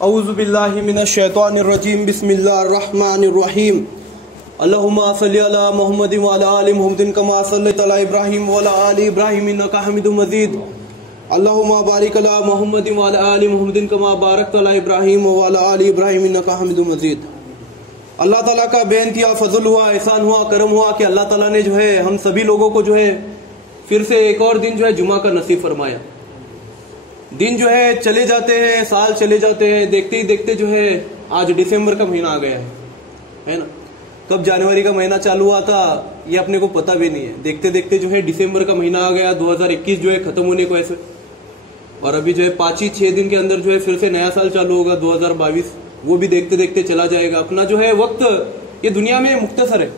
औज़ु बिल्लाहि मिनश शैतानिर रजीम बिस्मिल्लाहिर रहमानिर रहीम अल्लाहुम्मा सल्लि अला मुहम्मदिन व अला आलि मुहम्मदिन कमा सल्लैता अला इब्राहीम व अला आलि इब्राहीम इन्नका हमीदुम मजीद अल्लाहुम्मा बारिक अला मुहम्मदिन व अला आलि मुहम्मदिन कमा बारकता अला इब्राहीम व अला आलि इब्राहीम इन्नका हमीदुम मजीद। अल्लाह ताला का बेनतिया फजल हुआ, एहसान हुआ, करम हुआ कि अल्लाह ताला ने जो है हम सभी लोगों को जो है फिर से एक और दिन जो है जुमा का नसीब फरमाया। दिन जो है चले जाते हैं, साल चले जाते हैं, देखते ही देखते जो है आज दिसंबर का महीना आ गया है ना। कब जनवरी का महीना चालू हुआ था ये अपने को पता भी नहीं है। देखते देखते जो है दिसंबर का महीना आ गया, 2021 जो है खत्म होने को ऐसे, और अभी जो है 5-6 दिन के अंदर जो है फिर से नया साल चालू होगा 2022, वो भी देखते देखते चला जाएगा। अपना जो है वक्त ये दुनिया में मुख्तसर है।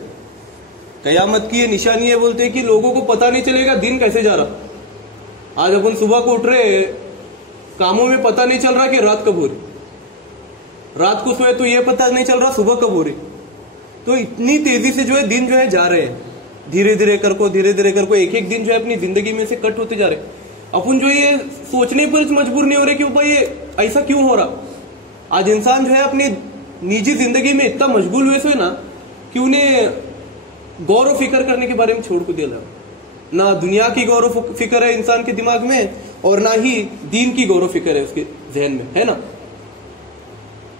कयामत की ये निशानी है, बोलते हैं कि लोगों को पता नहीं चलेगा दिन कैसे जा रहा। आज अपन सुबह को उठ रहे, कामों में पता नहीं चल रहा कि रात कब हो रही, रात को सोए तो ये पता नहीं चल रहा सुबह कब हो रही। तो इतनी तेजी से जो है दिन जो है जा रहे हैं, धीरे धीरे कर को एक एक दिन जो है अपनी जिंदगी में से कट होते जा रहे। अपन जो ये सोचने पर मजबूर नहीं हो रहे कि भाई ये ऐसा क्यों हो रहा। आज इंसान जो है अपनी निजी जिंदगी में इतना मशगूल हुए से ना कि उन्हें गौर फिक्र करने के बारे में छोड़ को दिया। ना दुनिया की गौर फिक्र है इंसान के दिमाग में और ना ही दीन की गौर फिक्र है उसके जहन में, है ना।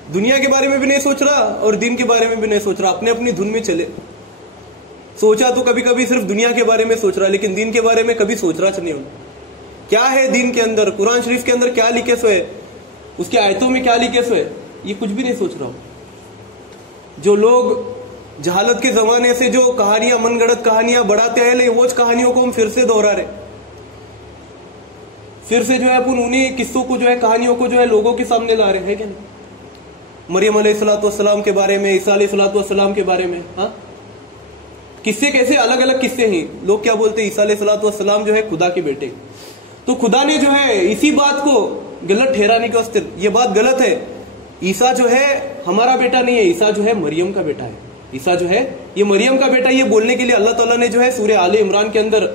दुनिया के बारे में भी नहीं सोच रहा और दीन के बारे में भी नहीं सोच रहा, अपने अपनी धुन में चले। सोचा तो कभी कभी सिर्फ दुनिया के बारे में सोच रहा, लेकिन दीन के बारे में कभी सोच रहा नहीं। क्या है दीन के अंदर, कुरान शरीफ के अंदर क्या लिखे सो है, उसके आयतों में क्या लिखे सो है, ये कुछ भी नहीं सोच रहा हूं। जो लोग जहालत के जमाने से जो कहानियां, मनगढ़ंत कहानियां बढ़ाते हैं, लेकिन वो कहानियों को हम फिर से दोहरा रहे, फिर से जो है अपन उन्हीं किस्सों को जो है, कहानियों को जो है लोगों के सामने ला रहे हैं क्या नहीं। मरियम अलैहिस्सलाम के बारे में, ईसा अलैहिस्सलाम के बारे में, हाँ किस्से कैसे अलग अलग किस्से हैं। लोग क्या बोलते हैं, ईसा अलैहिस्सलाम जो है खुदा के बेटे, तो खुदा ने जो है इसी बात को गलत ठहराने के वास्ते, ये बात गलत है। ईसा जो है हमारा बेटा नहीं है, ईसा जो है मरियम का बेटा है। ईसा जो है ये मरियम का बेटा, ये बोलने के लिए अल्लाह ताला ने जो है सूरह आले इमरान के अंदर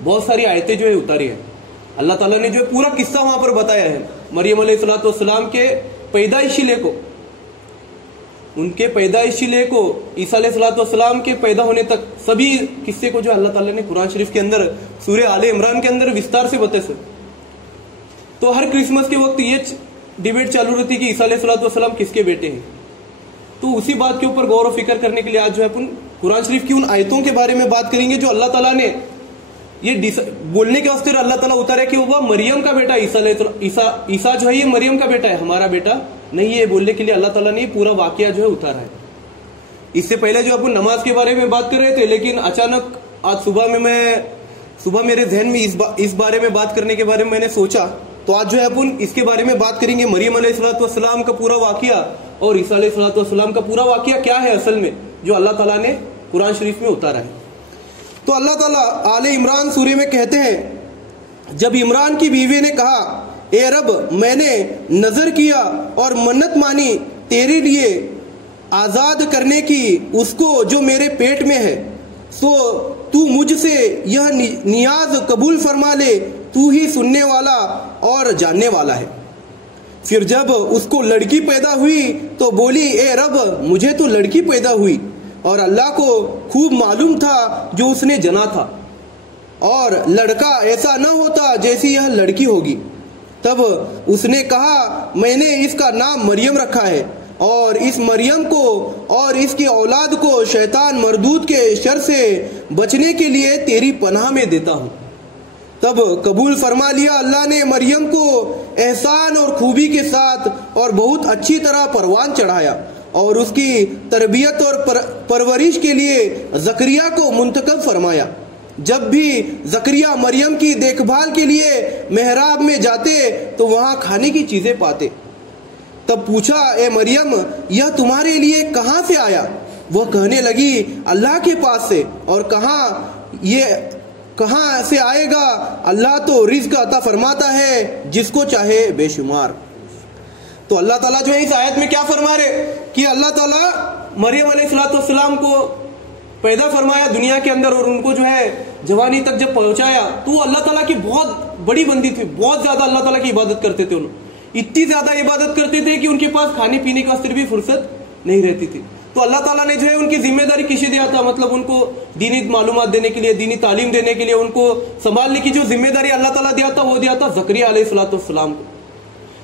बहुत सारी आयतें जो है उतारी है। अल्लाह ताला ने जो है पूरा किस्सा वहां पर बताया है। मरियम अलैहिस्सलाम के पैदाइशी ले को, उनके पैदाइशी ले को, ईसा अलैहिस्सलाम के पैदा होने तक सभी किस्से को जो अल्लाह ताला ने कुरान शरीफ के अंदर सूरह आले इमरान के अंदर विस्तार से बताया। तो हर क्रिसमस के वक्त ये डिबेट चालू रहती कि ईसा अलैहिस्सलाम किसके बेटे हैं। तो उसी बात के ऊपर गौर फिक्र करने के लिए आज जो है अपन कुरान शरीफ की उन आयतों के बारे में बात करेंगे जो अल्लाह ताला ने ये बोलने के वास्ते अल्लाह ताला उतारा कि वो मरियम का बेटा ईसा जो है ये मरियम का बेटा है, हमारा बेटा नहीं है, बोलने के लिए अल्लाह ताला ने पूरा वाकया जो है उतारा है। इससे पहले जो अपन नमाज के बारे में बात कर रहे थे, लेकिन अचानक आज सुबह मेरे जहन में इस बारे में बात करने के बारे में मैंने सोचा, तो आज जो है अपन इसके बारे में बात करेंगे। मरियम अलैहिस्सलाम का पूरा वाकया और ईसा अलैहिस्सलाम का पूरा वाकया क्या है असल में, जो अल्लाह ताला ने कुरान शरीफ में उतारा है। तो अल्लाह ताला आले इमरान सूरे में कहते हैं, जब इमरान की बीवी ने कहा, ए रब मैंने नजर किया और मन्नत मानी तेरे लिए आजाद करने की उसको जो मेरे पेट में है, सो तू मुझसे यह नियाज कबूल फरमा ले, तू ही सुनने वाला और जानने वाला है। फिर जब उसको लड़की पैदा हुई तो बोली, ए रब मुझे तो लड़की पैदा हुई और अल्लाह को खूब मालूम था जो उसने जना था, और लड़का ऐसा न होता जैसी यह लड़की होगी। तब उसने कहा, मैंने इसका नाम मरियम रखा है और इस मरियम को और इसकी औलाद को शैतान मरदूद के शर से बचने के लिए तेरी पनाह में देता हूँ। तब कबूल फरमा लिया अल्लाह ने मरियम को एहसान और खूबी के साथ और बहुत अच्छी तरह परवान चढ़ाया और उसकी तरबियत और परवरिश के लिए जकरिया को मुंतखब फरमाया। जब भी जकरिया मरियम की देखभाल के लिए मेहराब में जाते तो वहां खाने की चीजें पाते। तब पूछा, ए मरियम यह तुम्हारे लिए कहां से आया? वह कहने लगी, अल्लाह के पास से। और कहां से आएगा? अल्लाह तो रिज़्क़ अता फरमाता है जिसको चाहे बेशुमार। तो अल्लाह ताला जो है इस आयत में क्या फरमा रहे कि अल्लाह ताला मरियम अलैहिस्सलाम को पैदा फरमाया दुनिया के अंदर और उनको जो है जवानी तक जब पहुंचाया, तो अल्लाह ताला की बहुत बड़ी बंदी थी, बहुत ज्यादा अल्लाह ताला की इबादत करते थे उन्होंने। इतनी ज्यादा इबादत करते थे कि उनके पास खाने पीने का सिर्फ भी फुर्सत नहीं रहती थी। तो अल्लाह ताला ने जो है उनकी जिम्मेदारी किसे दिया था, मतलब उनको दीनी मालूमात देने के लिए, दीनी तालीम देने के लिए, उनको संभालने की जो जिम्मेदारी अल्लाह ताला दिया था वो दिया था ज़करिया अलैहिस्सलाम को।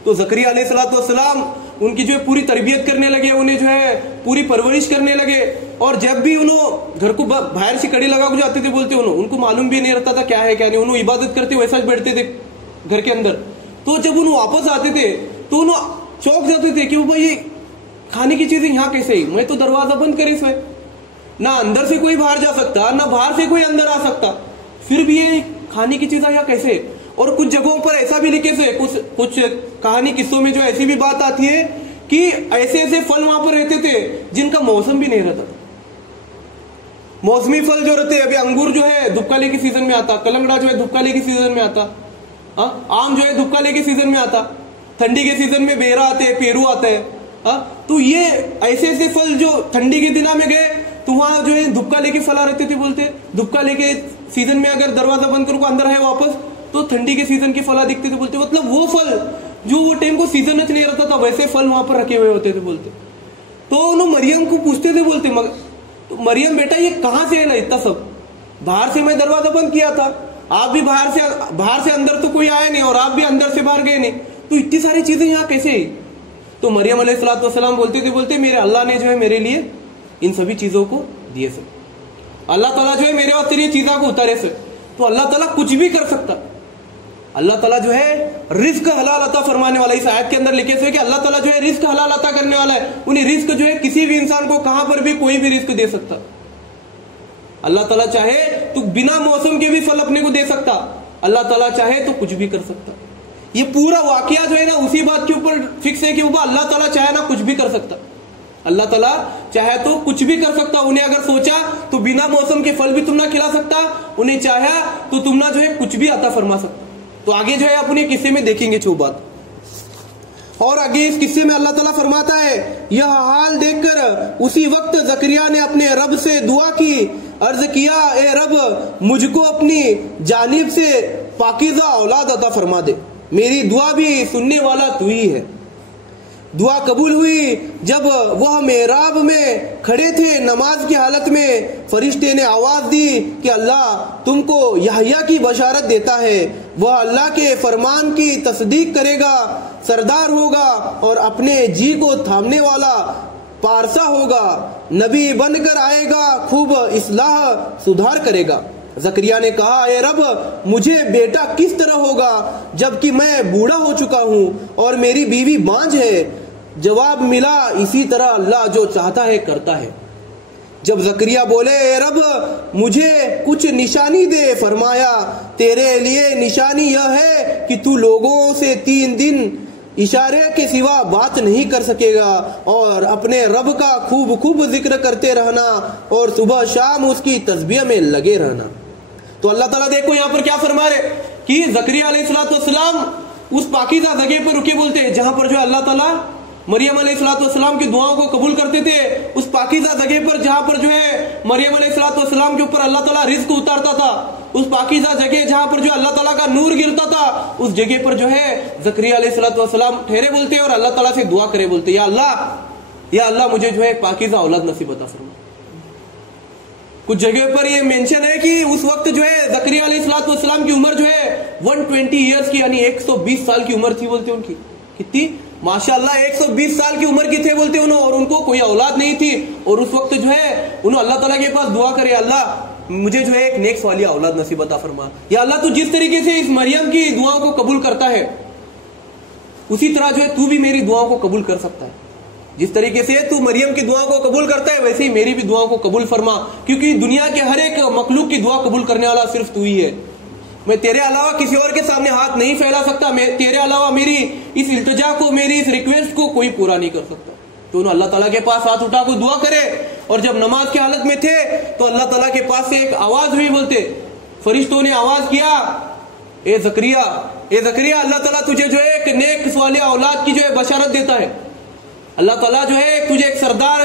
तो ज़करिया अलैहिस्सलाम उनकी जो है पूरी तरबियत करने लगे, उन्हें जो है पूरी परवरिश करने लगे। और जब भी उन्होंने घर को बाहर से कड़ी लगा के जाते थे, बोलते उनको मालूम भी नहीं रहता था क्या है क्या नहीं, उन्होंने इबादत करते वैसा बैठते थे घर के अंदर। तो जब उन्होंने वापस आते थे तो उन्होंने चौंक जाते थे कि भाई ये खाने की चीजें यहाँ कैसे ही, मैं तो दरवाजा बंद करे से, ना अंदर से कोई बाहर जा सकता ना बाहर से कोई अंदर आ सकता, फिर भी ये खाने की चीजें यहाँ कैसे। और कुछ जगहों पर ऐसा भी लिखे से, कुछ कहानी किस्सों में जो ऐसी भी बात आती है कि ऐसे ऐसे फल वहां पर रहते थे जिनका मौसम भी नहीं रहता था। मौसमी फल जो रहते, अभी अंगूर जो है धुपकाले के सीजन में आता, कलंगड़ा जो है धुपकाले के सीजन में आता, आम जो है धुपकाले के सीजन में आता, ठंडी के सीजन में बेरा आते हैं, पेरू आता है। तो ये ऐसे ऐसे फल जो ठंडी के दिना में गए तो वहां जो है धुपकाले के फल रहते थे, बोलते धुपकाले के सीजन में अगर दरवाजा बंद करो अंदर है वापस तो ठंडी के सीजन के फल दिखते थे, बोलते मतलब वो फल जो वो टाइम को सीजन नहीं रहता था वैसे फल वहां पर रखे हुए होते थे, बोलते। तो उन्होंने मरियम को पूछते थे, बोलते तो मरियम बेटा ये कहां से है ना इतना सब, बाहर से मैं दरवाजा बंद किया था, आप भी बाहर से अंदर तो कोई आया नहीं और आप भी अंदर से बाहर गए नहीं, तो इतनी सारी चीजें यहाँ कैसे ही। तो मरियम अलैहिस्सलाम बोलते मेरे अल्लाह ने जो है मेरे लिए इन सभी चीजों को दिए से, अल्लाह ताला जो है मेरे वास्ते ये चीजों को उतारे से। तो अल्लाह ताला कुछ भी कर सकता, अल्लाह ताला जो है रिस्क हलाल अता फरमाने वाला। इस आयत के अंदर लिखे हुए कि अल्लाह ताला जो है रिस्क हलाल अता करने वाला है। उन्हें रिस्क जो है किसी भी इंसान को कहां पर भी कोई भी रिस्क दे सकता। अल्लाह ताला चाहे तो बिना मौसम के भी फल अपने को दे सकता, अल्लाह ताला चाहे तो कुछ भी कर सकता। ये पूरा वाकया जो है ना उसी बात के ऊपर फिक्स है कि वो अल्लाह ताला चाहे ना कुछ भी कर सकता, अल्लाह ताला चाहे तो कुछ भी कर सकता। उन्हें अगर सोचा तो बिना मौसम के फल भी तुम ना खिला सकता, उन्हें चाहा तो तुम ना जो है कुछ भी अता फरमा सकता। तो आगे जो है अपने किस्से में देखेंगे जो बात, और आगे इस किस्से में अल्लाह ताला फरमाता है, यह हाल देखकर उसी वक्त ज़करिया ने अपने रब से दुआ की, अर्ज किया ए रब मुझको अपनी जानिब से पाकीज़ा औलाद अता फरमा दे, मेरी दुआ भी सुनने वाला तू ही है। दुआ कबूल हुई। जब वह मेहराब में खड़े थे नमाज की हालत में, फरिश्ते ने आवाज दी कि अल्लाह तुमको यहया की बशारत देता है, वह अल्लाह के फरमान की तस्दीक करेगा, सरदार होगा और अपने जी को थामने वाला पारसा होगा, नबी बनकर आएगा, खूब इस्लाह सुधार करेगा। ज़करिया ने कहा, ए रब मुझे बेटा किस तरह होगा जबकि मैं बूढ़ा हो चुका हूँ और मेरी बीवी बांझ है। जवाब मिला, इसी तरह अल्लाह जो चाहता है करता है। जब ज़करिया बोले, ए रब मुझे कुछ निशानी दे, फरमाया तेरे लिए निशानी यह है कि तू लोगों से 3 दिन इशारे के सिवा बात नहीं कर सकेगा और अपने रब का खूब खूब जिक्र करते रहना और सुबह शाम उसकी तस्बीह में लगे रहना। तो अल्लाह ताला देखो यहाँ पर क्या फरमा रहे कि ज़करिया अलैहिस्सलाम उस पाकीज़ा जगह पर रुके, बोलते हैं जहां पर जो अल्लाह ताला मरियम अलैहिस्सलाम की दुआओं को कबूल करते थे, उस पाकीज़ा जगह पर जहां पर जो है मरियम अलैहिस्सलाम के ऊपर अल्लाह ताला रिज़्क उतारता था, उस पाकीज़ा जगह जहां पर जो अल्लाह ताला का नूर गिरता था, उस जगह पर जो है ज़करिया अलैहिस्सलाम ठहरे, बोलते और अल्लाह ताला से दुआ करे, बोलते या अल्लाह मुझे जो है पाकीज़ा औलाद नसीब अता फरमा। कुछ जगह पर ये मेंशन है कि उस वक्त जो है ज़करिया अलैहिस्सलाम की उम्र जो है 120 ईयर्स की, यानी 120 साल की उम्र थी, बोलते उनकी कितनी माशाअल्लाह 120 साल की उम्र की थे, बोलते उन्होंने, और उनको कोई औलाद नहीं थी। और उस वक्त जो है उन्होंने अल्लाह ताला के पास दुआ करे, अल्लाह मुझे जो है एक नेक वाली औलाद नसीब अता फरमा। या अल्लाह तू जिस तरीके से इस मरियम की दुआओं को कबूल करता है उसी तरह जो है तू भी मेरी दुआओं को कबूल कर सकता है। जिस तरीके से तू मरियम की दुआओं को कबूल करता है वैसे ही मेरी भी दुआओं को कबूल फरमा, क्योंकि दुनिया के हर एक मखलूक की दुआ कबूल करने वाला सिर्फ तू ही है। मैं तेरे अलावा किसी और के सामने हाथ नहीं फैला सकता, मैं तेरे अलावा मेरी इस इल्तिजा को, मेरी इस रिक्वेस्ट को कोई पूरा नहीं कर सकता। तो उन्होंने अल्लाह ताला के पास हाथ उठा को दुआ करे, और जब नमाज की हालत में थे तो अल्लाह ताला के पास से एक आवाज हुई, बोलते फरिश्तों ने आवाज किया, ए ज़करिया अल्लाह ताला तुझे जो है एक नेक वाली औलाद की जो है बशारत देता है। अल्लाह ताला जो है तुझे एक सरदार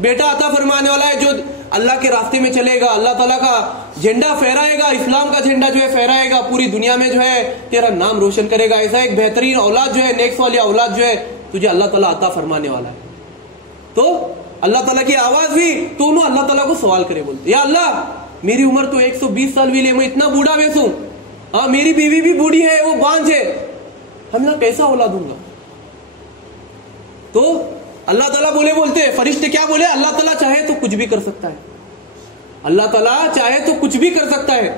बेटा अता फरमाने वाला है जो अल्लाह के रास्ते में चलेगा, अल्लाह ताला का झंडा फहराएगा, इस्लाम का झंडा जो है फहराएगा, पूरी दुनिया में जो है तेरा नाम रोशन करेगा। ऐसा एक बेहतरीन औलाद जो है, नेक्स्ट वाली औलाद जो है तुझे अल्लाह ताला अता फरमाने वाला है। तो अल्लाह ताला की आवाज भी तो उन्होंने अल्लाह ताला को सवाल करे, बोलते या अल्लाह मेरी उम्र तो 120 साल भी ले, मैं इतना बूढ़ा बैसूं, हाँ मेरी बीवी भी बूढ़ी है, वो बांझ है, हम ना कैसा औलाद दूंगा। तो अल्लाह ताला बोलते हैं, फरिश्ते क्या बोले, अल्लाह ताला चाहे तो कुछ भी कर सकता है, अल्लाह ताला चाहे तो कुछ भी कर सकता है।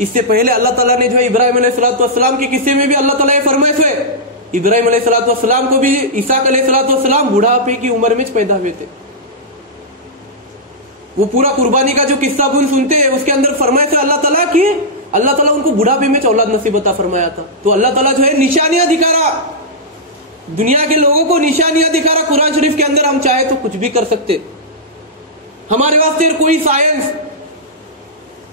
इससे पहले अल्लाह ताला ने जो है इब्राहिम अलैहिस्सलाम के किस्से में भी अल्लाह ताला ये फरमाए थे, इब्राहिम अलैहिस्सलाम को भी ईसा अलैहिस्सलाम बुढ़ापे की उम्र में पैदा हुए थे। वो पूरा कुर्बानी का जो किस्सा बुन सुनते हैं उसके अंदर फरमाए थे अल्लाह ताला की अल्लाह ताला उनको बुढ़ापे में औलाद नसीब अता फरमाया था। तो अल्लाह ताला जो है निशानियां दिखा रहा, दुनिया के लोगों को निशानियां दिखा रहा कुरान शरीफ के अंदर, हम चाहे तो कुछ भी कर सकते। हमारे वास्ते कोई साइंस,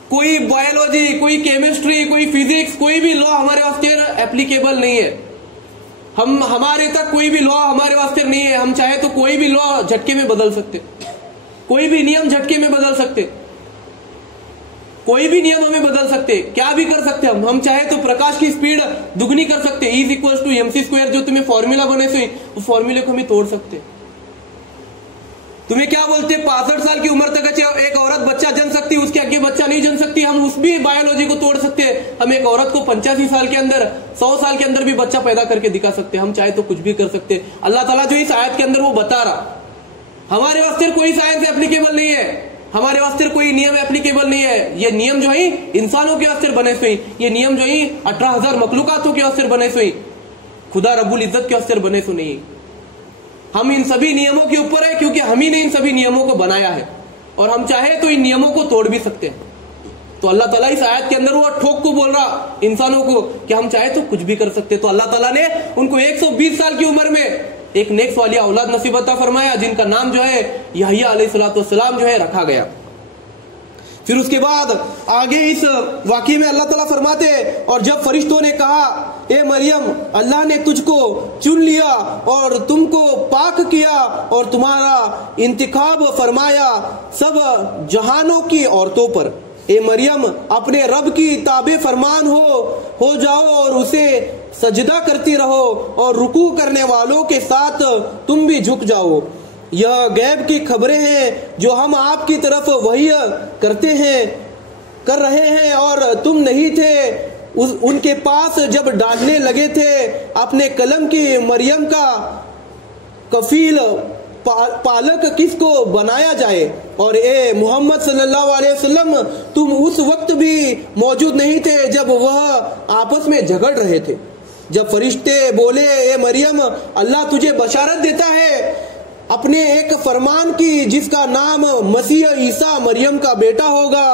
कोई बायोलॉजी, कोई केमिस्ट्री, कोई फिजिक्स, कोई भी लॉ हमारे वास्ते एप्लीकेबल नहीं है। हमारे तक कोई भी लॉ हमारे वास्ते नहीं है। हम चाहे तो कोई भी लॉ झटके में बदल सकते, कोई भी नियम झटके में बदल सकते, कोई भी नियम हमें बदल सकते, क्या भी कर सकते। हम चाहे तो प्रकाश की स्पीड दुगनी कर सकते, E=mc², जो तुम्हें फॉर्मूला बने से उस फॉर्मूले को हम तोड़ सकते। तुम्हें क्या बोलते, 65 साल की उम्र तक एक औरत बच्चा जन सकती, उसके आगे बच्चा नहीं जन सकती, हम उस भी बायोलॉजी को तोड़ सकते हैं। हम एक औरत को 85 साल के अंदर, 100 साल के अंदर भी बच्चा पैदा करके दिखा सकते हैं। हम चाहे तो कुछ भी कर सकते। अल्लाह ताला जो इस आयत के अंदर वो बता रहा, हमारे वास्ते कोई साइंस एप्लीकेबल नहीं है, हमारे वास्ते कोई नियम एप्लीकेबल नहीं है। ये नियम जो है इंसानों के वास्ते बने हुए, ये नियम जो है 18,000 मखलूकातों के वास्ते बने हुए, खुदा रब्बुल इज्जत के वास्ते बने हुए नहीं। हम इन सभी नियमों के ऊपर है क्योंकि हम ही ने इन सभी नियमों को बनाया है, और हम चाहे तो इन नियमों को तोड़ भी सकते हैं। तो अल्लाह ताला इस आयत के अंदर वो ठोक को बोल रहा इंसानों को कि हम चाहे तो कुछ भी कर सकते। तो अल्लाह ताला ने उनको 120 साल की उम्र में एक नेक्स्ट वाली औलाद नसीब अता फरमाया, जिनका नाम जो है यहया अलैहिस्सलाम जो है रखा गया। फिर उसके बाद आगे इस वाकये में अल्लाह ताला फरमाते, और जब फरिश्तों ने कहा ए मरियम, अल्लाह ने तुझको चुन लिया और तुमको पाक किया और तुम्हारा इंतखाब फरमाया सब जहानों की औरतों पर। ए मरियम, अपने रब की ताबे फरमान हो जाओ और उसे सजदा करती रहो और रुकू करने वालों के साथ तुम भी झुक जाओ। यह गैब की खबरें हैं जो हम आपकी तरफ वही कर रहे हैं, और तुम नहीं थे उनके पास जब डालने लगे थे अपने कलम की मरियम का कफील पालक किसको बनाया जाए। और ए मोहम्मद सल्लल्लाहु अलैहि वसल्लम, तुम उस वक्त भी मौजूद नहीं थे जब वह आपस में झगड़ रहे थे। जब फरिश्ते बोले ए मरियम, अल्लाह तुझे बशारत देता है अपने एक फरमान की जिसका नाम मसीह ईसा मरियम का बेटा होगा,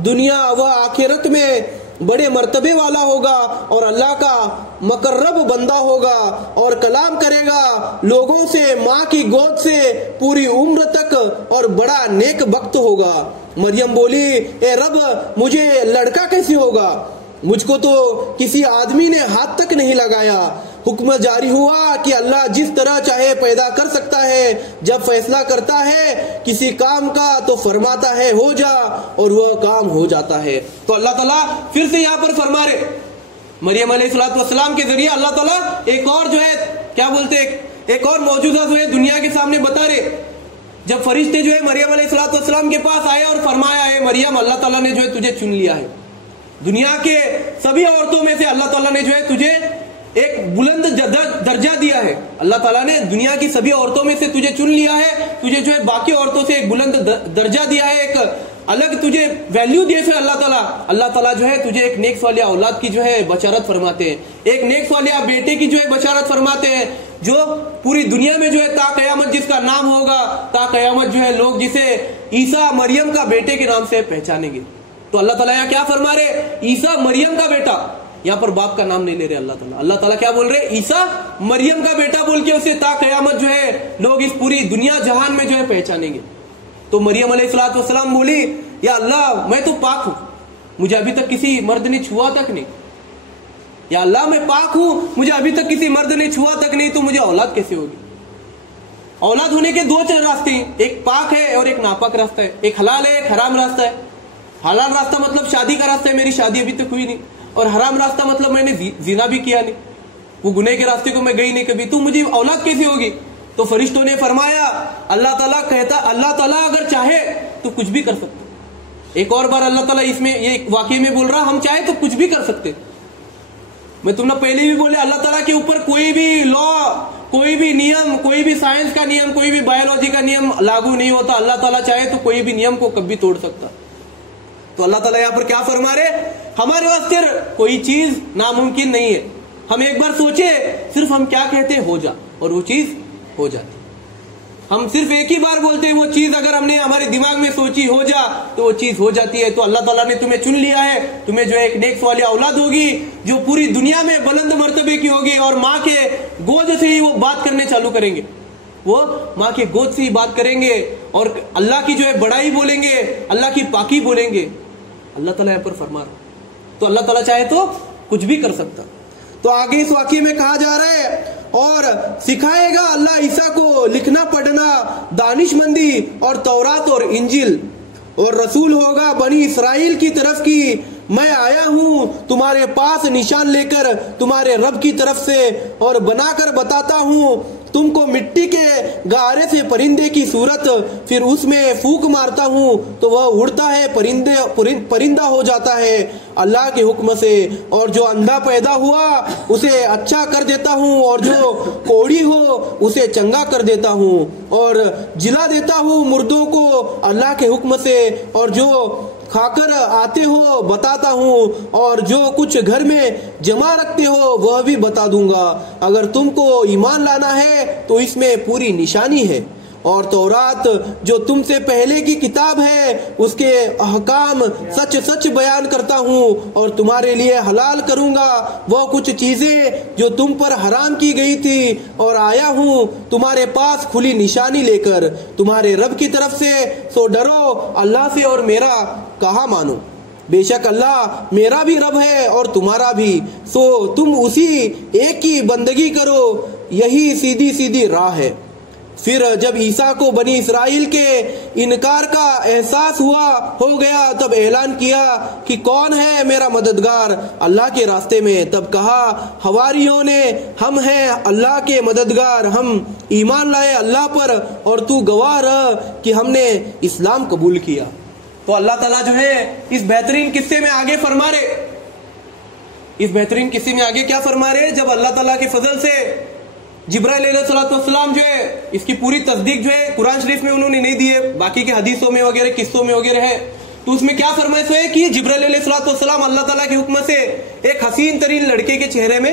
दुनिया व आखिरत में बड़े मर्तबे वाला होगा और अल्लाह का मुकर्रब बंदा होगा और कलाम करेगा लोगों से माँ की गोद से पूरी उम्र तक, और बड़ा नेक वक्त होगा। मरियम बोली, ए रब, मुझे लड़का कैसे होगा, मुझको तो किसी आदमी ने हाथ तक नहीं लगाया। हुक्म जारी हुआ कि अल्लाह जिस तरह चाहे पैदा कर सकता है, जब फैसला करता है किसी काम का तो फरमाता है हो जा, और वह काम हो जाता है। तो अल्लाह ताला फिर से यहाँ पर फरमा रहे, मरियम अलैहिस्सलाम के जरिए अल्लाह ताला एक और जो है क्या बोलते, एक और मौजूदा जो है दुनिया के सामने बता रहे। जब फरिश्ते जो है मरियम अलैहिस्सलाम के पास आए और फरमाया, है मरियम, अल्लाह ताला ने जो है तुझे चुन लिया है, दुनिया के सभी औरतों में से अल्लाह ताला ने जो है तुझे एक बुलंद दर्जा दिया है। अल्लाह ताला ने दुनिया की सभी औरतों में से तुझे चुन लिया है, तुझे जो है बाकी औरतों से एक बुलंद दर्जा दिया है, एक अलग तुझे वैल्यू दिए थे अल्लाह ताला जो है तुझे एक नेक्स्ट वाली औलाद की जो है बशारत फरमाते हैं, एक नेक्स्ट वाले बेटे की जो है बशारत फरमाते हैं, जो पूरी दुनिया में जो है ता कयामत जिसका नाम होगा, ता कयामत जो है लोग जिसे ईसा मरियम का बेटे के नाम से पहचानेंगे। तो अल्लाह ताला यहाँ क्या फरमा रहे, ईसा मरियम का बेटा, यहाँ पर बाप का नाम नहीं ले रहे अल्लाह ताला क्या बोल रहे, ईसा मरियम का बेटा बोल के उसे ता कयामत जो है लोग इस पूरी दुनिया जहान में जो है पहचानेंगे। तो मरियम अलैहिस्सलाम बोली, या अल्लाह, मैं तो पाक हूं, मुझे अभी तक किसी मर्द ने छुआ तक नहीं, या अल्लाह मैं पाक हूं, मुझे अभी तक किसी मर्द ने छुआ तक नहीं, तो मुझे औलाद कैसे होगी। औलाद होने के दो रास्ते हैं, एक पाक है और एक नापाक रास्ता है, एक हलाल है एक हराम रास्ता है। हलाल रास्ता मतलब शादी का रास्ता है, मेरी शादी अभी तक हुई नहीं, और हराम रास्ता मतलब मैंने जिना भी किया नहीं, वो गुनाह के रास्ते को मैं गई नहीं कभी, तो मुझे औलाद कैसे होगी? तो फरिश्तों ने फरमाया, अल्लाह ताला कहता, अल्लाह ताला अगर चाहे तो कुछ भी कर सकते। एक और बार अल्लाह ताला इसमें ये वाकये में बोल रहा, हम चाहे तो कुछ भी कर सकते। मैं तुमने पहले भी बोले, अल्लाह ताला के ऊपर कोई भी लॉ, कोई भी नियम, कोई भी साइंस का नियम, कोई भी बायोलॉजी का नियम लागू नहीं होता। अल्लाह ताला चाहे तो कोई भी नियम को कभी तोड़ सकता। तो अल्लाह ताला यहाँ पर क्या फरमा रहे, हमारे वास्ते कोई चीज नामुमकिन नहीं है। हम एक बार सोचे, सिर्फ हम क्या कहते हो जा, और वो चीज हो जाती। हम सिर्फ एक ही बार बोलते हैं, वो चीज अगर हमने हमारे दिमाग में सोची हो जा, तो वो चीज हो जाती है। तो अल्लाह ताला ने तुम्हें चुन लिया है, तुम्हें जो है एक नेक वाली औलाद होगी जो पूरी दुनिया में बुलंद मर्तबे की होगी, और माँ के गोद से ही वो बात करने चालू करेंगे, वो माँ के गोद से ही बात करेंगे और अल्लाह की जो है बड़ाई बोलेंगे, अल्लाह की पाकी बोलेंगे। अल्लाह ताला यहाँ पर फरमा रहा। तो अल्लाह ताला चाहे तो कुछ भी कर सकता। तो आगे इस वाक्य में कहा जा रहा है, और सिखाएगा अल्लाह ईसा को लिखना पढ़ना, दानिशमंदी और तौरात और इंजिल, और रसूल होगा बनी इसराइल की तरफ की, मैं आया हूं तुम्हारे पास निशान लेकर तुम्हारे रब की तरफ से, और बनाकर बताता हूं तुमको मिट्टी के गारे से परिंदे की सूरत, फिर उसमें फूंक मारता हूं तो वह उड़ता है, परिंदा हो जाता है अल्लाह के हुक्म से, और जो अंधा पैदा हुआ उसे अच्छा कर देता हूं, और जो कोढ़ी हो उसे चंगा कर देता हूं, और जिला देता हूं मुर्दों को अल्लाह के हुक्म से, और जो खाकर आते हो बताता हूँ, और जो कुछ घर में जमा रखते हो वह भी बता दूंगा। अगर तुमको ईमान लाना है तो इसमें पूरी निशानी है। और तौरात जो तुमसे पहले की किताब है उसके अहकाम सच सच बयान करता हूँ, और तुम्हारे लिए हलाल करूंगा वह कुछ चीजें जो तुम पर हराम की गई थी, और आया हूँ तुम्हारे पास खुली निशानी लेकर तुम्हारे रब की तरफ से, सो डरो अल्लाह से और मेरा कहा मानो। बेशक अल्लाह मेरा भी रब है और तुम्हारा भी, सो तुम उसी एक की बंदगी करो, यही सीधी सीधी राह है। फिर जब ईसा को बनी इसराइल के इनकार का एहसास हो गया, तब ऐलान किया कि कौन है मेरा मददगार अल्लाह के रास्ते में। तब कहा हवारियों ने, हम हैं अल्लाह के मददगार, हम ईमान लाए अल्लाह पर, और तू गवाह रह कि हमने इस्लाम कबूल किया। तो अल्लाह ताला जो है इस बेहतरीन किस्से में आगे फरमा रहे, इस बेहतरीन किस्से में आगे क्या फरमा रहे, जब अल्लाह ताला के फजल से जिब्राइल अलैहिस्सलाम जो है इसकी पूरी तस्दीक जो है कुरान शरीफ में उन्होंने नहीं दी है, बाकी के हदीसों में वगैरह किस्सों में वगैरह है। तो उसमें क्या फरमाइश है कि जिब्राइल अलैहिस्सलाम अल्लाह ताला के हुक्म से एक हसीन तरीन लड़के के चेहरे में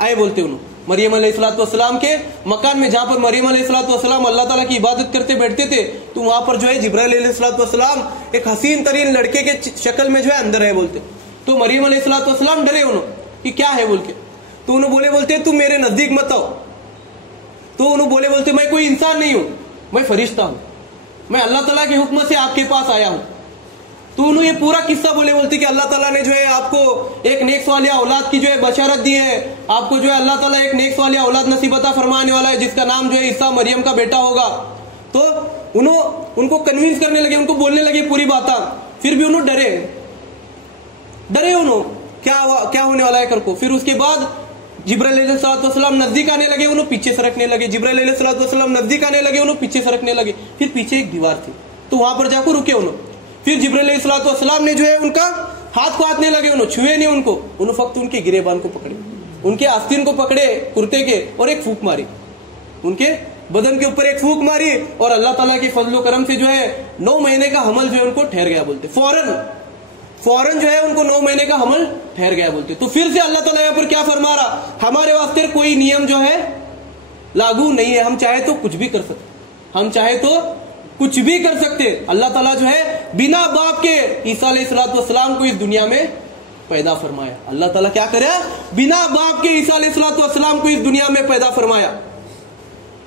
आए, बोलते उन्होंने मरियम अलैहिस्सलाम के मकान में, जहां पर मरियम अलैहिस्सलाम अल्लाह ताला की इबादत करते बैठते थे, तो वहां पर जो है जिब्राइल अलैहिस्सलाम एक हसीन तरीन लड़के के शक्ल में जो है अंदर है बोलते। तो मरियम अलैहिस्सलाम डरे उन्होंने कि क्या है बोल के, तो उन्होंने बोलते तुम मेरे नजदीक मत आओ। तो उन्होंने बोलते मैं कोई इंसान नहीं हूं, मैं फरिश्ता हूं, मैं अल्लाह ताला के हुक्म से आपके पास आया हूं। तो उन्होंने ये पूरा किस्सा बोलते कि अल्लाह ताला ने जो है आपको एक नेक वाली औलाद की जो है बशारत दी है, आपको जो है अल्लाह ताला एक नेक वाली औलाद नसीबता फरमाने वाला है, जिसका नाम जो है ईसा मरियम का बेटा होगा। तो उनको कन्विंस करने लगे, उनको बोलने लगे पूरी बात, फिर भी उन्होंने डरे उन्होंने क्या होने वाला है कर को। फिर उसके बाद जिब्राइल अलैहिस्सलाम नजदीक आने लगे, उन्होंने पीछे सरकने लगे, जिब्राइल अलैहिस्सलाम नजदीक आने लगे, उन्होंने पीछे सरकने लगे। फिर पीछे एक दीवार थी, तो वहां पर जाकर रुके उन्होंने। फिर जिब्राइल अलैहिस्सलाम ने जो है उनका हाथ को हाथने लगे, उन्होंने छुए नहीं उन्होंने फक्त उनके गिरेबान को पकड़े, उनके आस्तीन को पकड़े कुर्ते के, और एक फूंक मारी, उनके बदन के ऊपर एक फूंक मारी, और अल्लाह ताला के फजलो करम से जो है 9 महीने का हमल जो है उनको ठहर गया बोलते। फौरन जो है उनको 9 महीने का हमल ठहर गया बोलते। तो फिर से अल्लाह ताला यहाँ पर क्या फरमा रहा, हमारे वास्ते कोई नियम जो है लागू नहीं है, हम चाहे तो कुछ भी कर सकते, हम चाहे तो कुछ भी कर सकते। अल्लाह ताला जो है बिना बाप के ईसा अलैहिस्सलाम को इस दुनिया में पैदा फरमाया। अल्लाह ताला क्या करे, बिना बाप के ईसा अलैहिस्सलाम को इस दुनिया में पैदा फरमाया,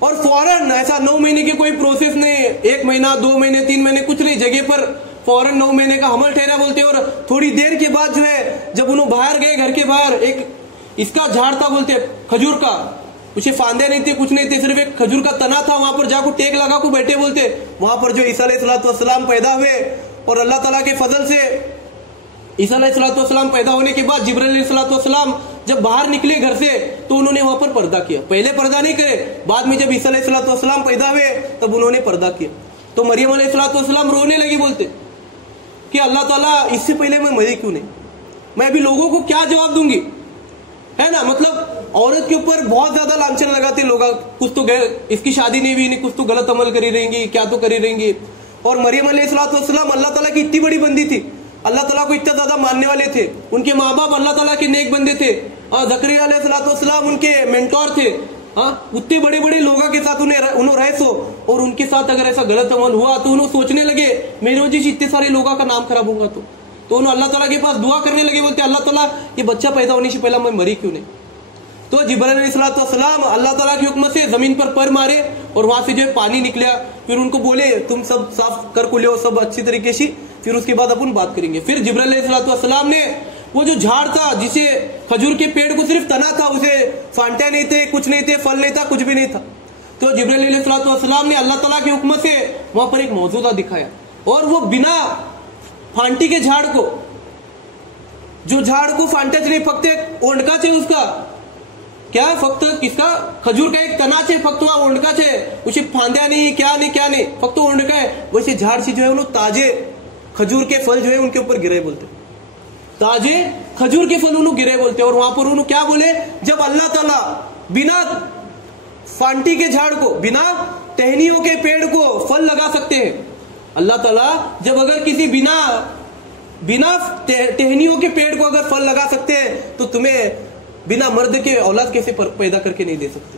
और फौरन ऐसा 9 महीने की कोई प्रोसेस नहीं, 1 महीना 2 महीने 3 महीने कुछ नहीं, जगह पर फौरन 9 महीने का हमल ठहरा बोलते। और थोड़ी देर के बाद जो है जब उन्होंने बाहर गए, घर के बाहर एक इसका झाड़ था बोलते खजूर का, उसे फांदे नहीं थे, कुछ नहीं थे, सिर्फ एक खजूर का तना था, वहां पर जाकर टेक लगा को बैठे बोलते। वहां पर जो ईसा अलैहिस्सलाम पैदा हुए और अल्लाह ताला के फजल से ईसा अलैहिस्सलाम पैदा होने के बाद जिब्राइल अलैहिस्सलाम जब बाहर निकले घर से तो उन्होंने वहां पर पर्दा किया। पहले पर्दा नहीं करे, बाद में जब ईसा अलैहिस्सलाम पैदा हुए तब उन्होंने पर्दा किया। तो मरियम अलैहिस्सलाम रोने लगी, बोलते कि अल्लाह ताला इससे पहले मैं मरी क्यों नहीं, मैं अभी लोगों को क्या जवाब दूंगी, है ना। मतलब औरत के ऊपर बहुत ज्यादा लांछन लगाते लोग, कुछ तो इसकी शादी नहीं हुई, कुछ तो गलत अमल करी रहेंगी, क्या तो करी रहेंगी। और मरियम अलैहिस्सलाम अल्लाह ताला की इतनी बड़ी बंदी थी, अल्लाह ताला को इतना ज्यादा मानने वाले थे, उनके माँ बाप अल्लाह ताला के नेक बंदे थे। ज़करिया अलैहिस्सलाम उनके मेंटोर थे। उतने बड़े बड़े लोगों के साथ उन्होंने रहे सो, और उनके साथ अगर ऐसा गलत अमल हुआ तो उन्होंने सोचने लगे मेरे वजह से इतने सारे लोगों का नाम खराब होगा। तो उन्होंने अल्लाह ताला के पास दुआ करने लगे, बोलते अल्लाह ताला ये बच्चा पैदा होने से पहले मैं मरी क्यों नहीं। तो जिब्राइल अलैहिस्सलाम अल्लाह ताला के हुक्म से जमीन पर पैर मारे और वहां से जो है पानी निकला। फिर उनको बोले तुम सब साफ कर को लो सब अच्छी तरीके से, फिर उसके बाद अपन बात करेंगे। फिर जिब्राइल अलैहिस्सलाम ने वो जो झाड़ था, जिसे खजूर के पेड़ को सिर्फ तना था, उसे फांटे नहीं थे, कुछ नहीं थे, फल नहीं था, कुछ भी नहीं था। तो जिब्राइल अलैहिस्सलाम ने अल्लाह ताला के हुक्म से वहां पर एक मौजूदा दिखाया, और वो बिना फांटी के झाड़ को, जो झाड़ को फांटे नहीं, फक्त ओंडका छे उसका क्या, फक्त किसका, खजूर का एक तना छे, फक्त वहां ओंडका छे, उसे फांद्या नहीं, क्या नहीं, फक्त ओंडका है। वैसे झाड़ से जो है वो ताजे खजूर के फल जो है उनके ऊपर गिरे बोलते, ताजे खजूर के फल उन्होंने गिरे बोलते। और वहां पर उन्होंने क्या बोले, जब अल्लाह ताला बिना फांटी के झाड़ को, बिना टहनियों के पेड़ को फल लगा सकते हैं, अल्लाह ताला जब अगर किसी बिना टहनियों के पेड़ को अगर फल लगा सकते हैं तो तुम्हें बिना मर्द के औलाद कैसे पैदा करके नहीं दे सकते।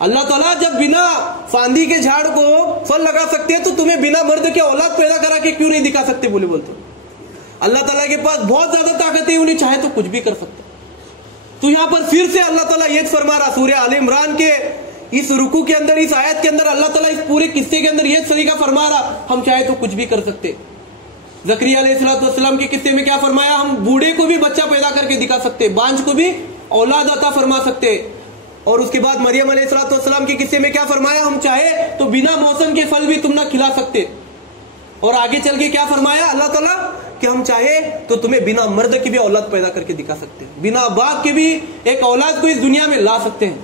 अल्लाह ताला जब बिना फांदी के झाड़ को फल लगा सकते हैं तो तुम्हें बिना मर्द के औलाद पैदा करा के क्यों नहीं दिखा सकते, बोलते अल्लाह ताला के पास बहुत ज्यादा ताकत है, उन्हें चाहे तो कुछ भी कर सकते। तो यहां पर फिर से अल्लाह ताला ये फरमा रहा, सूरह आल इमरान के इस रुकू के अंदर, इस आयत के अंदर अल्लाह ताला इस पूरे किस्से के अंदर ये तरीका फरमा रहा, हम चाहे तो कुछ भी कर सकते। ज़करिया अलैहिस्सलाम के किस्से में क्या फरमाया, हम बूढ़े को भी बच्चा पैदा करके दिखा सकते, बांझ को भी औलाद अता फरमा सकते। और उसके बाद मरियम अलैहिस्सलाम के किस्से में क्या फरमाया, हम चाहे तो बिना मौसम के फल भी तुम ना खिला सकते। और आगे चल के क्या फरमाया अल्लाह ताला, कि हम चाहे तो तुम्हें बिना मर्द की भी औलाद पैदा करके दिखा सकते हैं, बिना बाप के भी एक औलाद को इस दुनिया में ला सकते हैं।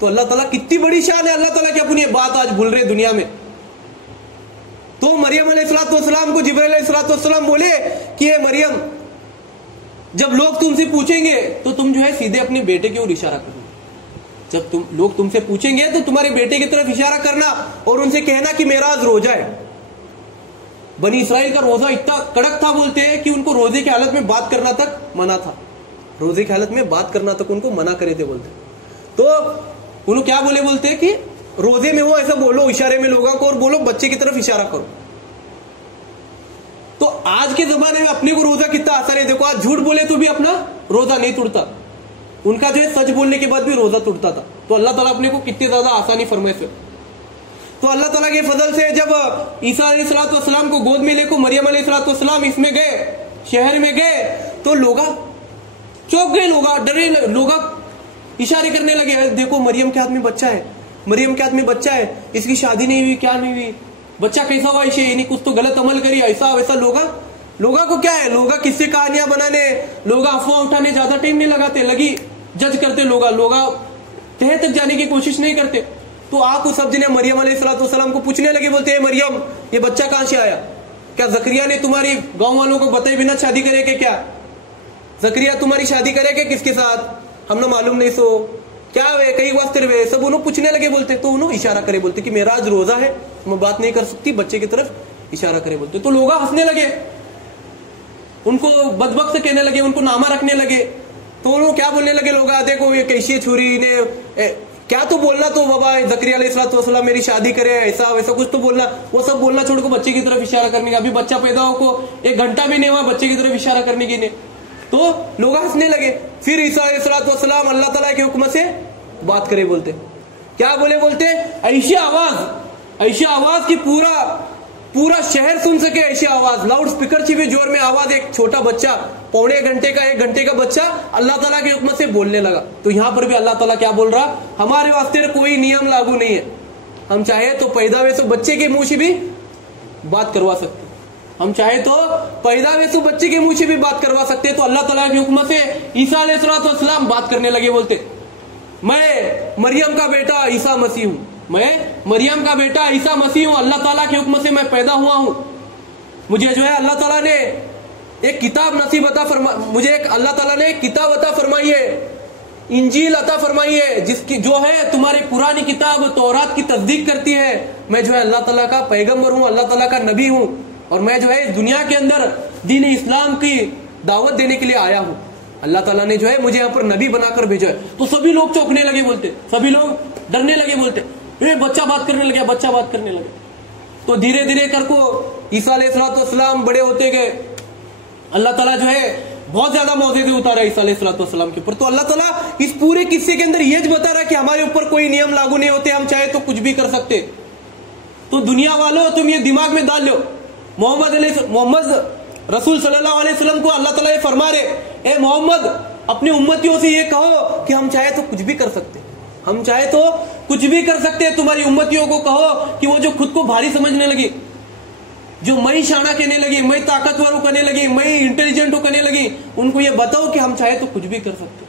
तो अल्लाह ताला कितनी बड़ी शान है, अल्लाह ताला की अपनी बात आज भूल रहे दुनिया में। तो मरियम अलैहिस्सलाम को जिब्राइल अलैहिस्सलाम बोले कि ये मरियम, जब लोग तुमसे पूछेंगे तो तुम जो है सीधे अपने बेटे की ओर इशारा करो। जब लोग तुमसे पूछेंगे तो तुम्हारे बेटे की तरफ इशारा करना और उनसे कहना कि मेरा आज रोजा है। बनी इसराइल का रोजा इतना कड़क था, बोलते हैं कि उनको रोजे की हालत में बात करना तक मना था, रोजे की हालत में बात करना तक उनको मना करे थे बोलते। तो उन्होंने क्या बोलते हैं कि रोजे में हो ऐसा बोलो इशारे में लोगों को, और बोलो बच्चे की तरफ इशारा करो। तो आज के जमाने में अपने को रोजा कितना आसान है, देखो आज झूठ बोले तो भी अपना रोजा नहीं टूटता, उनका जो है सच बोलने के बाद भी रोजा टूटता था। तो अल्लाह ताला अपने को कितने ज्यादा आसानी फरमाए से। तो अल्लाह ताला के फजल से जब ईसा अलैहिस्सलाम को गोद में लेकर मरियम अलैहिस्सलाम इसमें गए, शहर में गए, तो लोग चौंक गए, लोग डरे, लोग इशारे करने लगे, देखो मरियम के हाथ में बच्चा है, मरियम के हाथ में बच्चा है, इसकी शादी नहीं हुई, क्या नहीं हुई, बच्चा कैसा हुआ, इसे यानी कुछ तो गलत अमल करी, ऐसा वैसा। लोगा को क्या है, लोगा किससे कहानियां बनाने, लोग अफवाह उठाने ज्यादा टाइम नहीं लगाते, लगी जज करते, लोगा तह तक जाने की कोशिश नहीं करते। तो आको सब जने मरियम अलैहिस्सलाम को पूछने लगे, बोलते हैं मरियम ये बच्चा कहां से आया, क्या ज़करिया ने तुम्हारी गांव वालों को बताए बिना शादी करे के, क्या ज़करिया तुम्हारी शादी करे के किसके साथ, हमने मालूम नहीं, सो क्या वे कई वस्त्र वे, सब उन्होंने पूछने लगे। बोलते तो उन्होंने इशारा करे, बोलते कि मेरा आज रोजा है, मैं बात नहीं कर सकती, बच्चे की तरफ इशारा करे बोलते। तो लोग हंसने लगे, उनको बदबक से कहने लगे, उनको नामा रखने लगे। तो उन्होंने क्या बोलने लगे, लोग देखो ये कैसी छुरी ने, क्या तो बोलना तो बाबा ज़करिया अलैहिस्सलाम मेरी शादी करे, ऐसा वैसा कुछ तो बोलना, वो सब बोलना छोड़ को बच्चे की तरफ इशारा करने का। अभी बच्चा पैदा हो को 1 घंटा भी नहीं हुआ, बच्चे की तरफ इशारा करने की नहीं। तो लोग हंसने लगे। फिर ईसा अलैहिस्सलाम अल्लाह ताला के हुक्म से बात करे, बोलते क्या बोलते ऐसी आवाज की पूरा पूरा शहर सुन सके ऐसी आवाज, लाउड स्पीकर की भी जोर में आवाज, एक छोटा बच्चा पौने घंटे का 1 घंटे का बच्चा अल्लाह ताला के हुक्म से बोलने लगा। तो यहां पर भी अल्लाह ताला क्या बोल रहा, हमारे वास्ते कोई नियम लागू नहीं है, हम चाहे तो पैदा वैसे बच्चे के मुंह से भी बात करवा सकते, हम चाहे तो पैदा वैसे बच्चे के मुंह से भी बात करवा सकते। तो अल्लाह ताला के हुक्म से ईसा अलैहिस्सलाम बात करने लगे, बोलते मैं मरियम का बेटा ईसा मसीह हूं, मैं मरियम का बेटा ईसा मसीह हूं, अल्लाह ताला के हुक्म से मैं पैदा हुआ हूं। मुझे जो है अल्लाह ताला ने एक किताब नसीब अता फरमा, मुझे एक अल्लाह ताला ने एक किताब अता फरमाई है, इंजील अता फरमाई है, जिसकी जो है तुम्हारी पुरानी किताब तौरात की तस्दीक करती है। मैं जो है अल्लाह ताला का पैगंबर हूं, अल्लाह ताला का नबी हूं, और मैं जो है दुनिया के अंदर दीन इस्लाम की दावत देने के लिए आया हूं। अल्लाह ताला ने जो है मुझे यहाँ पर नबी बनाकर भेजा है। तो सभी लोग चौंकने लगे, बोलते सभी लोग डरने लगे, बोलते ये बच्चा बात करने लगे, बच्चा बात करने लगे। तो धीरे धीरे करको ईसा अलैहिस्सलाम बड़े होते गए। अल्लाह ताला जो है बहुत ज्यादा मौजूदगी उतारा ईसा अलैहिस्सलाम के ऊपर। तो अल्लाह ताला इस पूरे किस्से के अंदर यह बता रहा कि हमारे ऊपर कोई नियम लागू नहीं होते, हम चाहे तो कुछ भी कर सकते। तो दुनिया वालों तुम ये दिमाग में डाल लो, मोहम्मद रसूल सल्लल्लाहु अलैहि वसल्लम को अल्लाह ताला ये फरमा रहे, ए मोहम्मद अपनी उम्मतियों से ये कहो कि हम चाहे तो कुछ भी कर सकते, हम चाहे तो कुछ भी कर सकते हैं। तुम्हारी उम्मतियों को कहो कि वो जो खुद को भारी समझने लगी, जो मैं शाना कहने लगी, मैं ताकतवर कहने लगी, मैं इंटेलिजेंट कहने लगी, उनको ये बताओ कि हम चाहे तो कुछ भी कर सकते,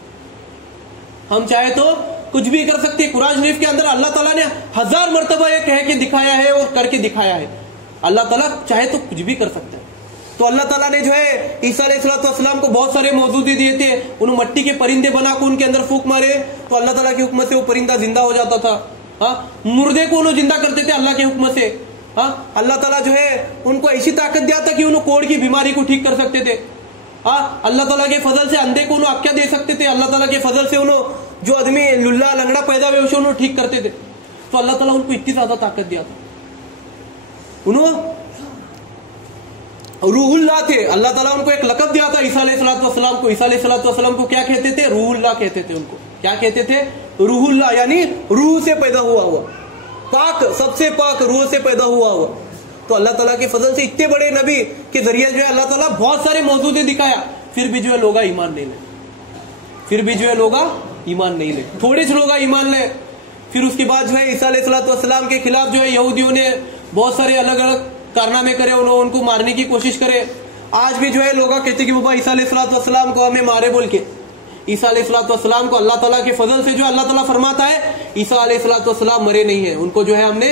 हम चाहे तो कुछ भी कर सकते। कुरान शरीफ के अंदर अल्लाह ताला ने 1000 मर्तबा ये कह के दिखाया है और करके दिखाया है, अल्लाह ताला चाहे तो कुछ भी कर सकता है। तो अल्लाह ताला ने जो है ईसा अलैहिस्सलाम को बहुत सारे मौजूदे दिए थे, उन्हें मट्टी के परिंदे बनाकर उनके अंदर फूंक मारे तो अल्लाह ताला के हुक्म से वो परिंदा जिंदा हो जाता था। हाँ, मुर्दे को उन्हें जिंदा करते थे अल्लाह के हुक्म से। हाँ, अल्लाह ताला जो है उनको ऐसी ताकत दिया था कि उन्हें कोढ़ की बीमारी को ठीक कर सकते थे। हाँ, अल्लाह ताला के फजल से अंधे को उन्हें आज्ञा दे सकते थे, अल्लाह ताला के फजल से उन्हें जो आदमी लुल्ला लंगड़ा पैदा हुए उसे उन्हें ठीक करते थे। तो अल्लाह ताला उनको इतनी ज्यादा ताकत दिया था, उन्होंने रूहुल्लाह थे। अल्लाह ताला उनको एक लक़ब दिया था ईसा अलैहिस्सलाम को। ईसा अलैहिस्सलाम को क्या कहते थे? रूहुल्लाह कहते थे उनको। क्या कहते थे? रूहुल्लाह, यानी रूह से पैदा हुआ हुआ, पाक, सबसे पाक रूह से पैदा हुआ हुआ। तो अल्लाह ताला के फजल से इतने बड़े नबी के जरिए जो है अल्लाह ताला बहुत सारे मौजूदे दिखाया, फिर भी जो है लोग ईमान नहीं ले, फिर भी जो है लोग ईमान नहीं ले, थोड़े से लोग ईमान ले। फिर उसके बाद जो है ईसा अलैहिस्सलाम के खिलाफ जो है यहूदियों ने बहुत सारे अलग अलग कारनामे करे, उनको मारने की कोशिश करे। आज भी जो है लोग कहते कि बाबा ईसा अलैहिस्सलाम को हमें मारे बोल के। ईसा अलैहिस्सलाम को अल्लाह ताला के फजल से जो अल्लाह ताला फरमाता है ईसा अलैहिस्सलाम मरे नहीं है, उनको जो है हमने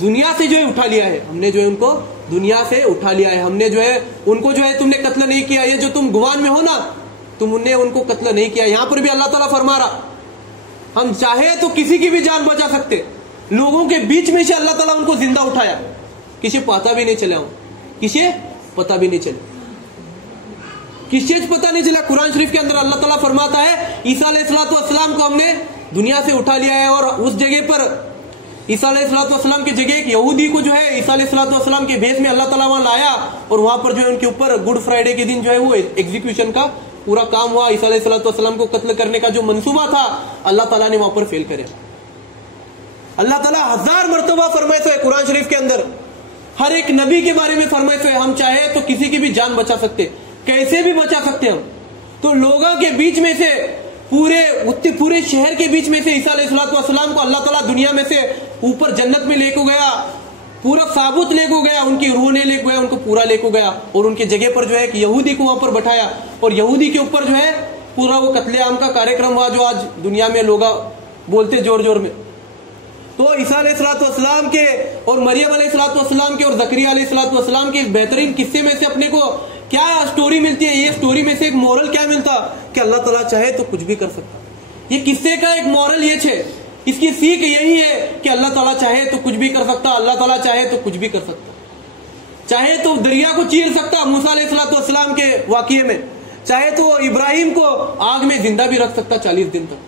दुनिया से जो है उठा लिया है, हमने जो है उनको दुनिया से उठा लिया है, हमने जो है उनको जो है तुमने कत्ल नहीं किया, ये जो तुम गुमान में हो ना, तुमने उनको कत्ल नहीं किया। यहां पर भी अल्लाह ताला फरमा रहा हम चाहे तो किसी की भी जान बचा सकते, लोगों के बीच में से अल्लाह ताला उनको जिंदा उठाया, किसी पता भी नहीं चला, किसी पता भी नहीं चला, किस चीज पता नहीं चला। कुरान शरीफ के अंदर अल्लाह ताला फरमाता है ईसा अलैहिस्सलाम को हमने दुनिया से उठा लिया है, और उस जगह पर ईसा अलैहिस्सलाम की जगह एक यहूदी को जो है ईसा अलैहिस्सलाम के भेष में अल्लाह ताला वहां लाया, और वहां पर जो है उनके ऊपर गुड फ्राइडे के दिन जो है वो एग्जीक्यूशन का पूरा काम हुआ। ईसा अलैहिस्सलाम को कत्ल करने का जो मंसूबा था अल्लाह ताला ने वहां पर फेल करे। अल्लाह ताला 1000 मर्तबा फरमाइश है कुरान शरीफ के अंदर, हर एक नबी के बारे में फरमाइश है हम चाहे तो किसी की भी जान बचा सकते, कैसे भी बचा सकते हम। तो लोगों के बीच में से पूरे शहर के बीच में से ईसा अलैहिस्सलाम को अल्लाह ताला दुनिया में से ऊपर जन्नत में लेको गया, पूरा साबुत लेको गया, उनकी रूह ने लेको गया, उनको पूरा लेको गया, और उनके जगह पर जो है एक यहूदी को वहां पर बैठाया, और यहूदी के ऊपर जो है पूरा वो कत्लेआम का कार्यक्रम हुआ जो आज दुनिया में लोग बोलते जोर जोर में। तो ईसा अलैहिस्सलाम के और मरियम अलैहिस्सलाम के और ज़करिया अलैहिस्सलाम के बेहतरीन किस्से में से अपने को क्या स्टोरी मिलती है? ये स्टोरी में से एक मोरल क्या मिलता कि अल्लाह ताला चाहे तो कुछ भी कर सकता। ये किस्से का एक मोरल ये छे, इसकी सीख यही है कि अल्लाह ताला चाहे तो कुछ भी कर सकता, अल्लाह ताला चाहे तो कुछ भी कर सकता, चाहे तो दरिया को चीर सकता मूसा अलैहिस्सलाम के वाक़ये में, चाहे तो इब्राहिम को आग में जिंदा भी रख सकता 40 दिन तक,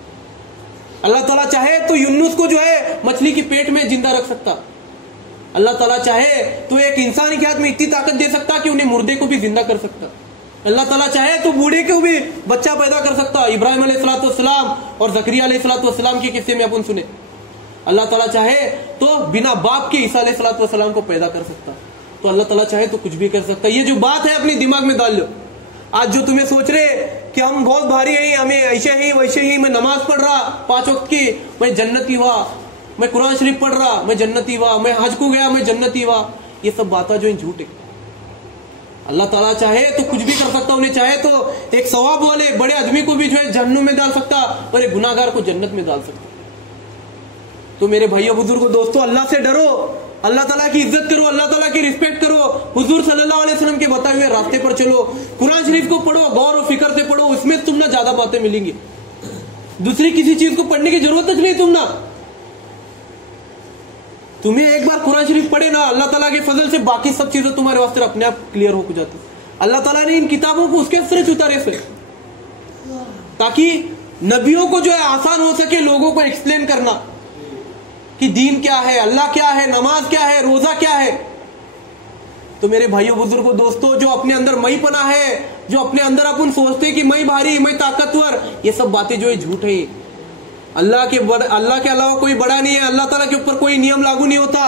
अल्लाह ताला चाहे तो यूनुस को जो है मछली के पेट में जिंदा रख सकता, अल्लाह ताला चाहे तो एक इंसान के हाथ में इतनी ताकत दे सकता कि उन्हें मुर्दे को भी जिंदा कर सकता, अल्लाह ताला चाहे तो बूढ़े को भी बच्चा पैदा कर सकता। इब्राहिम अलैहिस्सलाम और ज़करिया अलैहिस्सलाम के किस्से में अपन सुने, अल्लाह ताला चाहे तो बिना बाप के ईसा अलैहिस्सलाम को पैदा कर सकता, तो अल्लाह ताला चाहे तो कुछ भी कर सकता। ये जो बात है अपने दिमाग में डाल लो। आज जो तुम्हें सोच रहे कि हम बहुत भारी हैं, हमें ऐसे ही वैसे ही, मैं नमाज पढ़ रहा 5 वक्त की, मैं जन्नती हुआ, मैं कुरान शरीफ पढ़ रहा, मैं जन्नती हुआ, मैं हज को गया, मैं जन्नती हुआ, ये सब बातें जो है झूठ है। अल्लाह ताला चाहे तो कुछ भी कर सकता, उन्हें चाहे तो एक सवाब वाले बड़े आदमी को भी जो है जहन्नुम में डाल सकता और एक गुनाहगार को जन्नत में डाल सकता। तो मेरे भाइयों बुजुर्गों दोस्तों, अल्लाह से डरो, अल्लाह ताला की इज्जत करो, अल्लाह ताला की रिस्पेक्ट करो, हुजूर सल्लल्लाहु अलैहि वसल्लम के बताए हुए रास्ते पर चलो, कुरान शरीफ को पढ़ो, गौर और फिक्र से पढ़ो, उसमें तुम ना ज्यादा बातें मिलेंगी, दूसरी किसी चीज को पढ़ने की जरूरत नहीं। तुम्हें एक बार कुरान शरीफ पढ़े ना, अल्लाह ताला के फजल से बाकी सब चीजें तुम्हारे वास्ते अपने आप क्लियर हो जाती। अल्लाह ताला ने इन किताबों को उसके सिरे उतारे से, ताकि नबियों को जो है आसान हो सके लोगों को एक्सप्लेन करना कि दीन क्या है, अल्लाह क्या है, नमाज क्या है, रोजा क्या है। तो मेरे भाइयों बुजुर्गों दोस्तों, जो अपने अंदर मई पना है, जो अपने अंदर अपन सोचते कि मई भारी, मई ताकतवर, ये सब बातें जो है झूठ है। अल्लाह के अलावा कोई बड़ा नहीं है, अल्लाह ताला के ऊपर कोई नियम लागू नहीं होता,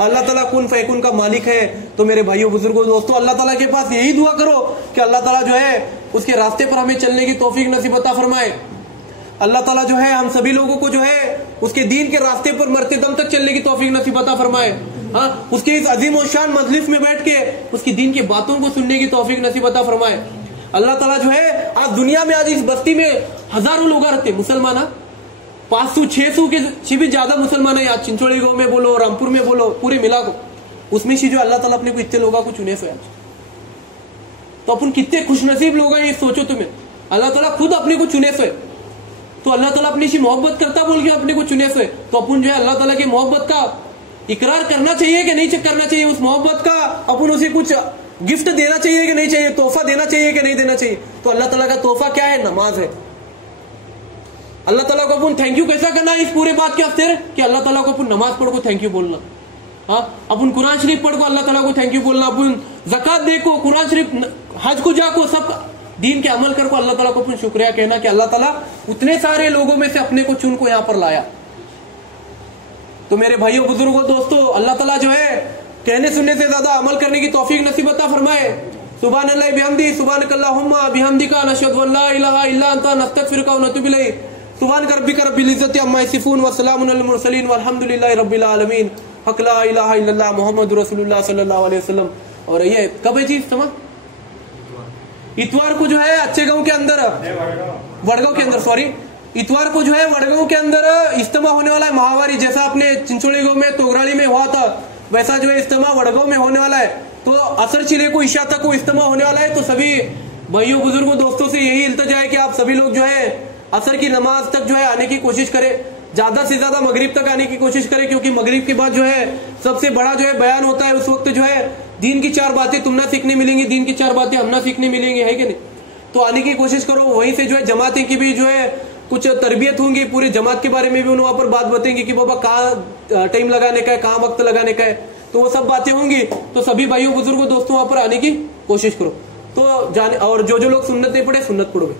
अल्लाह ताला कुन फैकुन का मालिक है। तो मेरे भाइयों बुजुर्गों दोस्तों, अल्लाह ताला के पास यही दुआ करो कि अल्लाह ताला जो है उसके रास्ते पर हमें चलने की तौफीक नसीब अता फरमाए। अल्लाह ताला जो है हम सभी लोगों को जो है उसके दीन के रास्ते पर मरते दम तक चलने की तौफीक नसीब अता फरमाए। हाँ, उसके इस अजीम और शान मजलिस में बैठ के उसकी दीन की बातों को सुनने की तौफीक नसीब अता फरमाए। अल्लाह ताला जो है आज दुनिया में, आज इस बस्ती में हजारों लोग रहते मुसलमान, 500-600 के भी ज्यादा मुसलमान है। आज चिंचोड़ी गांव में बोलो, रामपुर में बोलो, पूरे मिला को, उसमें से जो अल्लाह ताला अपने को इतने लोगों को चुने से आज, तो अपन कितने खुशनसीब लोग हैं ये सोचो तुम्हें। अल्लाह ताला खुद अपने को चुने से, तो अल्लाह ताला अपनी सी मोहब्बत करता बोल के अपने को चुने से, तो अपन जो है अल्लाह ताला की मोहब्बत का इकरार करना चाहिए कि नहीं करना चाहिए, उस मोहब्बत का अपन उसे कुछ गिफ्ट देना चाहिए कि नहीं चाहिए, तोहफा देना चाहिए कि नहीं देना चाहिए। तो अल्लाह ताला का तोहफा क्या है? नमाज है। अल्लाह ताला को अपन थैंक यू कैसा करना है इस पूरे बात के हफ्ते कि अल्लाह ताला को अपन नमाज पढ़ को थैंक यू बोलना, हाँ, अपन कुरान शरीफ पढ़ को अल्लाह ताला को थैंक यू बोलना, अपन ज़कात देखो, कुरान शरीफ, हज को जाको, सब दीन के अमल कर को अल्लाह ताला को अपन शुक्रिया कहना कि अल्लाह ताला उतने सारे लोगों में से अपने को चुन को यहाँ पर लाया। तो मेरे भाइयों बुजुर्गों दोस्तों, अल्लाह ताला जो है कहने सुनने से ज्यादा अमल करने की तौफीक नसीब अता फरमाए। सुभान अल्लाह बिहम्दी, सुभानक अल्लाहुम्मा बिहम्दिका, नशहदु अल्ला इलाहा इल्ला अंता, नस्तगफिरुका व नतूबु इलैक। सुभान रब्बिका रब्बिल इज्जति अम्मा यसिफून व सलामुन अलल मुरसलीन वल्हम्दुलिल्लाहि रब्बिल आलमीन। हक ला इलाहा इल्लल्लाह मुहम्मदुर रसूलुल्लाह सल्लल्लाहु अलैहि वसल्लम। और ये कब है जी इज्तिमा? इतवार को जो है अच्छे गांव के अंदर, वडगांव के अंदर, सॉरी, इतवार को जो है वडगांव के अंदर इज्तिमा होने वाला है महावारी। जैसा अपने चिंचोड़ी गांव में तोगराली में हुआ था, वैसा जो है इज्तिमा वडगांव में होने वाला है। तो असर चिले को इशा तक को इज्तिमा होने वाला है। तो सभी भाइयों बुजुर्गों दोस्तों से यही इल्तिजा है कि आप सभी लोग जो है असर की नमाज तक जो है आने की कोशिश करें, ज्यादा से ज्यादा मगरिब तक आने की कोशिश करें, क्योंकि मगरिब के बाद जो है सबसे बड़ा जो है बयान होता है। उस वक्त जो है दीन की 4 बातें तुम ना सीखने मिलेंगी, दीन की 4 बातें हम ना सीखने मिलेंगी, है कि नहीं? तो आने की कोशिश करो। वहीं से जो है जमातें की भी जो है कुछ तरबियत होंगी, पूरे जमात के बारे में भी उन्हें वहां पर बात बताएंगे कि बाबा कहाँ टाइम लगाने का है, कहाँ वक्त लगाने का है, तो वो सब बातें होंगी। तो सभी भाइयों बुजुर्गों दोस्तों वहां पर आने की कोशिश करो। तो जाने, और जो लोग सुन्नत नहीं पढ़े सुन्नत पढ़ो।